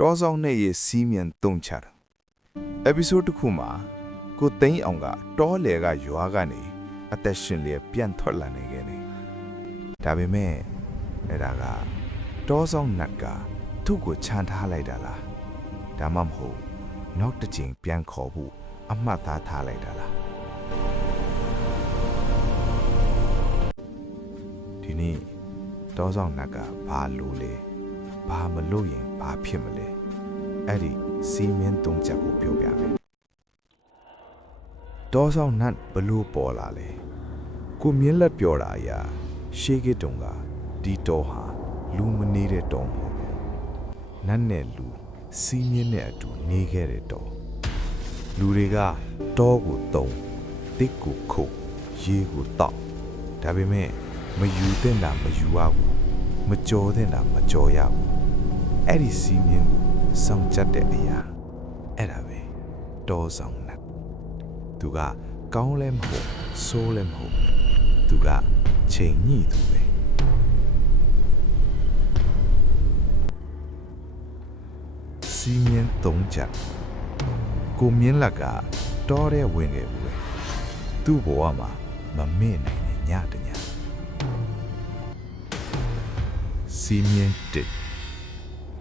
တောဆောင်နဲ့ရဲ့စီးမြန်တုံချတာ episode တစ်ခုမှာကိုသိန်းအောင်ကတောလေကရွာကနေအသက်ရှင်လျက်ပြန်ထွက်လာနေခဲ့တယ်ဒါပေမဲ့အဲ့ဒါကတောဆောင်နတ်ကသူ့ကိုခြံထားလိုက်တာလားဒါမှမဟုတ်နောက်တစ်ချိန်ပြန်ခေါ်ဖို့အမှတ်သားထားလိုက်တာလားဒီနေ့တောဆောင်နတ်ကဘာလို့လဲဘာမလို့ရင်ဘာဖြစ်မလဲအဲ့ဒီစီမင်းသုံးချက်ကိုပြောပြမယ်တောဆောင်နတ်ဘလို့ပေါ်လာလဲကိုမြင်းလက်ပြောတာအရာရှေးကတုံကဒီတောဟာလူမနေတဲ့တောမဟုတ်ဘူးနတ်နဲ့လူစီမင်းနဲ့အတူနေခဲ့တဲ့တောလူတွေကတောကိုတုံတစ်ကိုခုတ်ရေကိုတောက်ဒါပေမဲ့မယူတဲ့တာမယူရဘူးမကြော်တဲ့တာမကြော်ရဘူးအဲ့ဒီစီမင်းကိုစောင့်ကြတဲ့အရာအဲ့ဒါပဲတောဆောင်နတ်သူကကောင်းလဲမဟုတ်ဆိုးလဲမဟုတ်သူကချိန်ညှိသူပဲစီမင်းသုံးချက်ကိုမြင်းလက်ကတောထဲဝင်ခဲ့ဘူးပဲသူ့ဘဝမှာမမေ့နိုင်တဲ့ညတညစီမင်းတစ်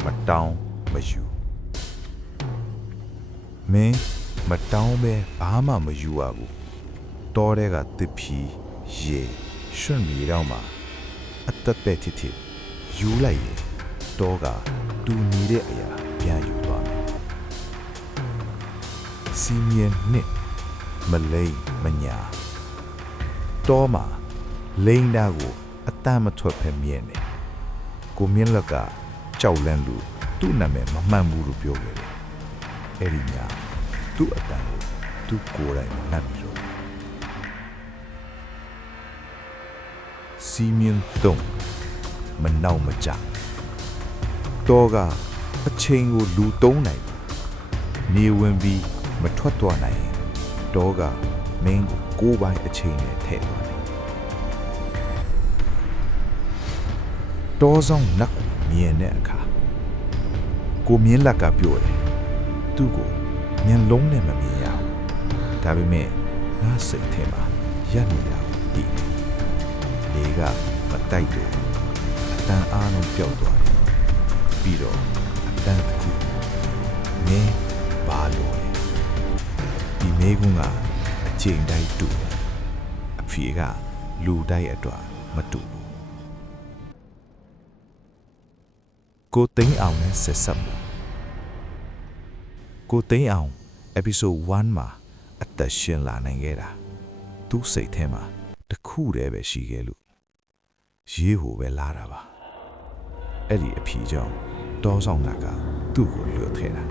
မတောင်းမယူမင်းမတောင်းပဲဘာမှမယူရဘူးတောထဲကတစ်ဖြီရေရွှွန့်မီတော့မှအသက်ပဲထစ်ထစ်ယူလိုက်ရင်တောကတူညီတဲ့အရာပြန်ယူသွားမယ်စီမင်းနှစ်မလိမ့်မညာတောမှာလိမ့်တာကိုအတမ်းမထွက်ဖက်မြဲနေကိုမြင့်လက်ကကြောက်လန့်လို့သူ့နာမည်မမှန်ဘူးလို့ပြောခဲ့တယ်အဲ့ဒီညသူ့အတန်ကိုသူ့ကိုယ်တိုင်နှပ်ပြီးတော့စီမင်းတုံးမနောက်မကြတော့ကအချိန်ကိုလူသုံးနိုင်နေဝင်ပြီးမထွက်သွားနိုင်တော့ကမင်းကိုကိုယ်ပိုင်အချိန်နဲ့ထည့်သွားတယ်တောဆောင်နတ်ကိုမြင်တဲ့အခါကိုမြင်းလက်ကပြောတယ်သူ့ကိုမျက်လုံးနဲ့မမြင်ရဘူးဒါပေမဲ့ငါစိတ်ထဲမှာရပ်နေတာကိုသိတယ်လေကမတိုက်တော့အတန်အားလုံးပျောက်သွားတယ်ပြီးတော့အတန်တစ်ခုမင်းဘာလို့လဲဒီမေးခွန်းကအချိန်တိုင်းတူတယ်အဖေကလူတိုင်းအတွက်မတူဘူးကိုသိန်းအောင်နဲ့ဆက်ဆက်မှုကိုသိန်းအောင် episode 1မှာအသက်ရှင်လာနိုင်ခဲ့တာသူ့စိတ်ထဲမှာတစ်ခုတည်းပဲရှိခဲ့လို့ရေးဟိုပဲလာတာပါအဲ့ဒီအဖြေကြောင့်တောဆောင်နာကသူ့ကိုလွတ်ခဲ့တာ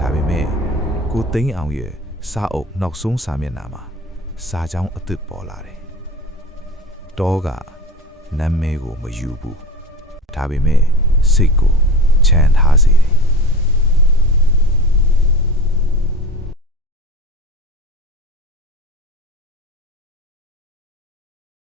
ဒါပေမဲ့ကိုသိန်းအောင်ရဲ့စာအုပ်နောက်ဆုံးစာမျက်နှာမှာစာကြောင်းအသစ်ပေါ်လာတယ်တောကနာမည်ကိုမယူဘူးဒါပေမဲ့စိတ်ကိုချမ်းထားစေတယ်